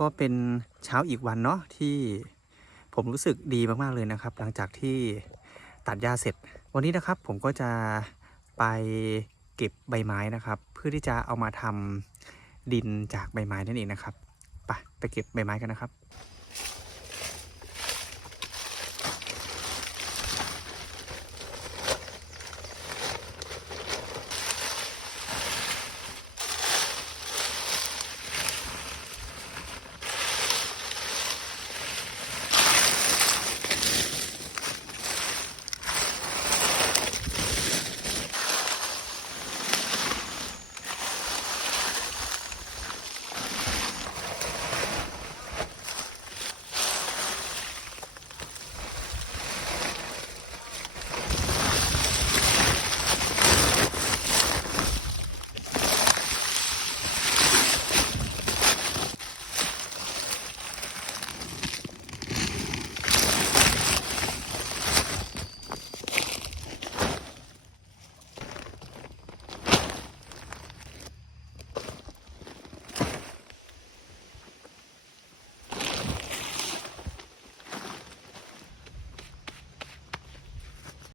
ก็เป็นเช้าอีกวันเนาะที่ผมรู้สึกดีมากๆเลยนะครับหลังจากที่ตัดหญ้าเสร็จวันนี้นะครับผมก็จะไปเก็บใบไม้นะครับเพื่อที่จะเอามาทำดินจากใบไม้นั่นเองนะครับไปเก็บใบไม้กันนะครับ